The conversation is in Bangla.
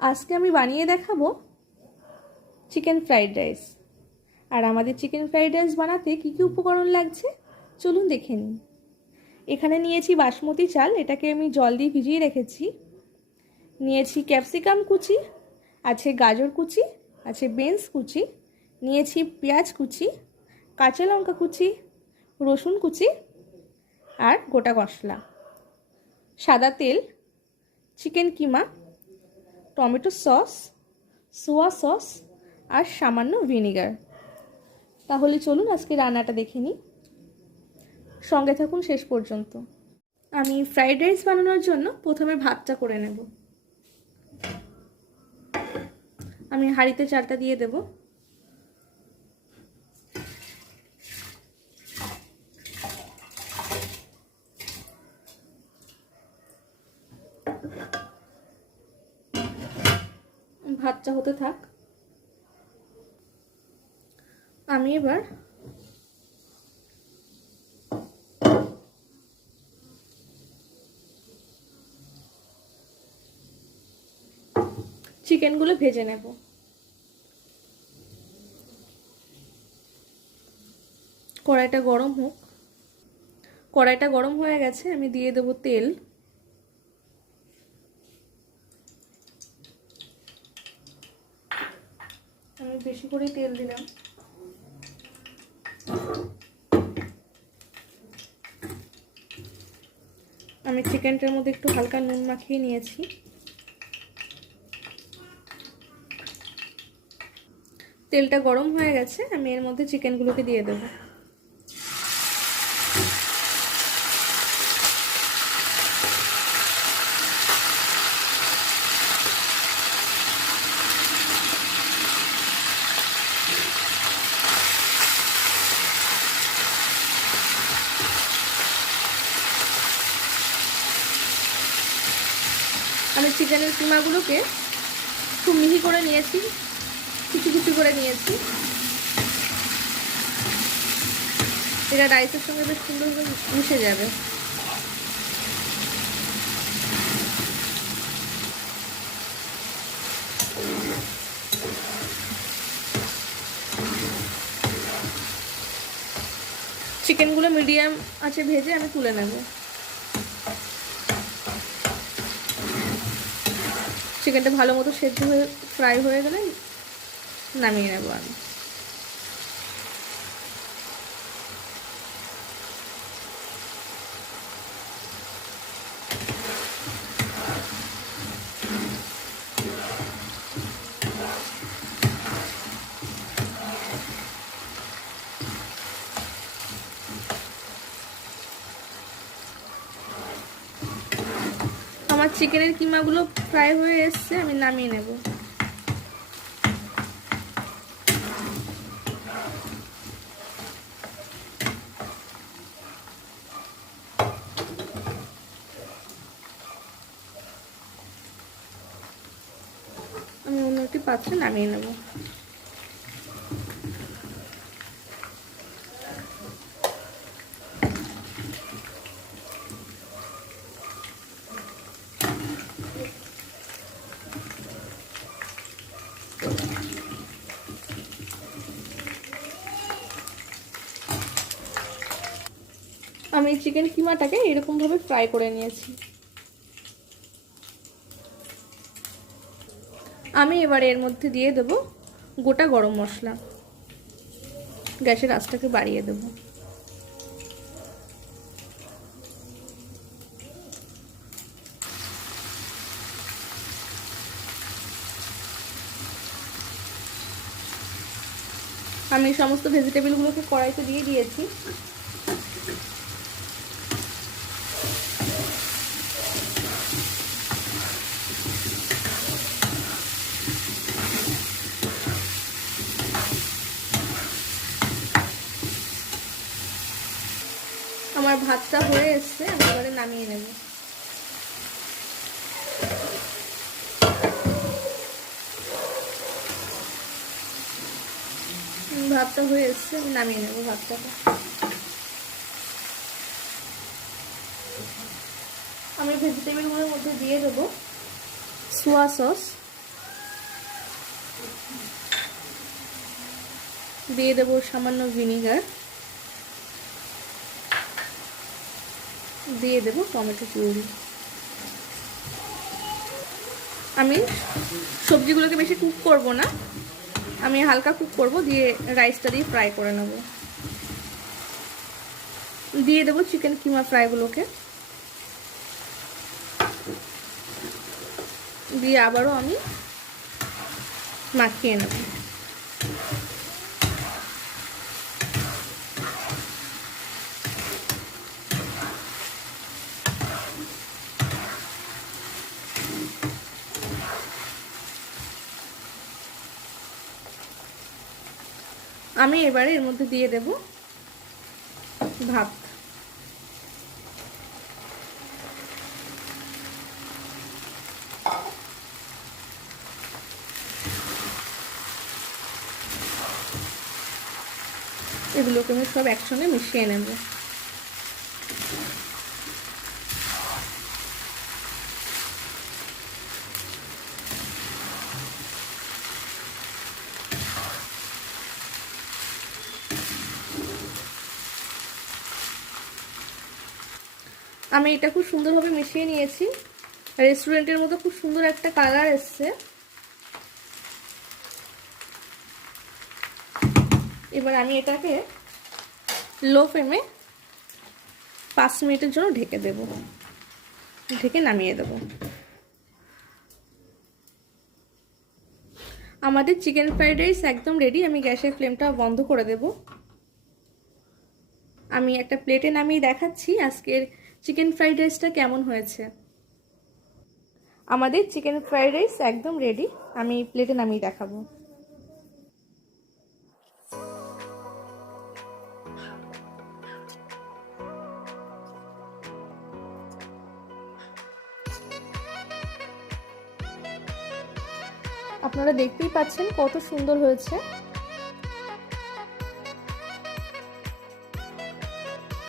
আজকে আমি বানিয়ে দেখাবো চিকেন ফ্রাইড রাইস। আর আমাদের চিকেন ফ্রাইড রাইস বানাতে কী কী উপকরণ লাগছে চলুন দেখে নিন। এখানে নিয়েছি বাসমতি চাল, এটাকে আমি জল দিয়ে ভিজিয়ে রেখেছি। নিয়েছি ক্যাপসিকাম কুচি, আছে গাজর কুচি, আছে বিনস কুচি, নিয়েছি পেঁয়াজ কুচি, কাঁচা লঙ্কা কুচি, রসুন কুচি আর গোটা মশলা, সাদা তেল, চিকেন কিমা, টমেটো সস, সোয়া সস আর সামান্য ভিনেগার। তাহলে চলুন আজকে রান্নাটা দেখে নিই, সঙ্গে থাকুন শেষ পর্যন্ত। আমি ফ্রাইড রাইস বানানোর জন্য প্রথমে ভাতটা করে নেব। আমি হাঁড়িতে চালটা দিয়ে দেব। ভাতটা হতে থাক। আমি এবার চিকেনগুলো ভেজে নেব। কড়াইটা গরম হোক। কড়াইটা গরম হয়ে গেছে, আমি দিয়ে দেব তেল। আমি বেশি করে তেল দিলাম। আমি চিকেনটার মধ্যে একটু হালকা নুন মাখিয়ে নিয়েছি। তেলটা গরম হয়ে গেছে, আমি এর মধ্যে চিকেনগুলোকে দিয়ে দেব। আমি চিকেনের কিমাগুলোকে খুব মিহি করে নিয়েছি, কুচি কুচি করে নিয়েছি। এটা রাইসের সঙ্গে বেশ সুন্দরভাবে মিশে যাবে। চিকেনগুলো মিডিয়াম আঁচে ভেজে আমি তুলে নেব। চিকেনটা ভালো মতো সেদ্ধ হয়ে ফ্রাই হয়ে গেলে নামিয়ে নেব আমি। আমার চিকেনের কিমাগুলো ফ্রাই হয়ে এসছে, আমি নামিয়ে নেব। আমি অন্য একটি পাত্রে নামিয়ে নেব। আমি চিকেন কিমাটাকে এরকমভাবে ফ্রাই করে নিয়েছি। আমি এবার এর মধ্যে দিয়ে দেব গোটা গরম মশলা। গ্যাসের আঁচটাকে বাড়িয়ে দেব। আমি সমস্ত ভেজিটেবলগুলোকে কড়াইতে দিয়ে দিয়েছি। আমার ভাতটা হয়ে এসছে, আমি এবারে নামিয়ে নেব। ভাতটা হয়ে এসছে, আমি নামিয়ে নেব ভাতটাকে। আমি ভেজিটেবলগুলোর মধ্যে দিয়ে দেবো সোয়া সস, দিয়ে দেবো সামান্য ভিনিগার, দিয়ে দেবো টমেটো পিউরি। আমি সবজিগুলোকে বেশি কুক করব না, আমি হালকা কুক করব, দিয়ে রাইসটা দিয়ে ফ্রাই করে নেব। দিয়ে দেবো চিকেন কিমা ফ্রাইগুলোকে, দিয়ে আবারও আমি মাখিয়ে নেব। আমি এবারে এর মধ্যে দিয়ে দেব ভাত। এগুলোকে আমি সব একসঙ্গে মিশিয়ে নেব। আমি এটা খুব সুন্দরভাবে মিশিয়ে নিয়েছি, রেস্টুরেন্টের মতো খুব সুন্দর একটা কালার এসছে। এবার আমি এটাকে লো ফ্লেমে 5 মিনিটের জন্য ঢেকে দেব, ঢেকে নামিয়ে দেব। আমাদের চিকেন ফ্রাইড রাইস একদম রেডি। আমি গ্যাসের ফ্লেমটা বন্ধ করে দেব। আমি একটা প্লেটে নামিয়ে দেখাচ্ছি আজকের চিকেন ফ্রাইড রাইসটা কেমন হয়েছে। আমাদের চিকেন ফ্রাইড রাইস একদম রেডি, আমি প্লেটে নামিয়ে দেখাবো। আপনারা দেখতেই পাচ্ছেন কত সুন্দর হয়েছে।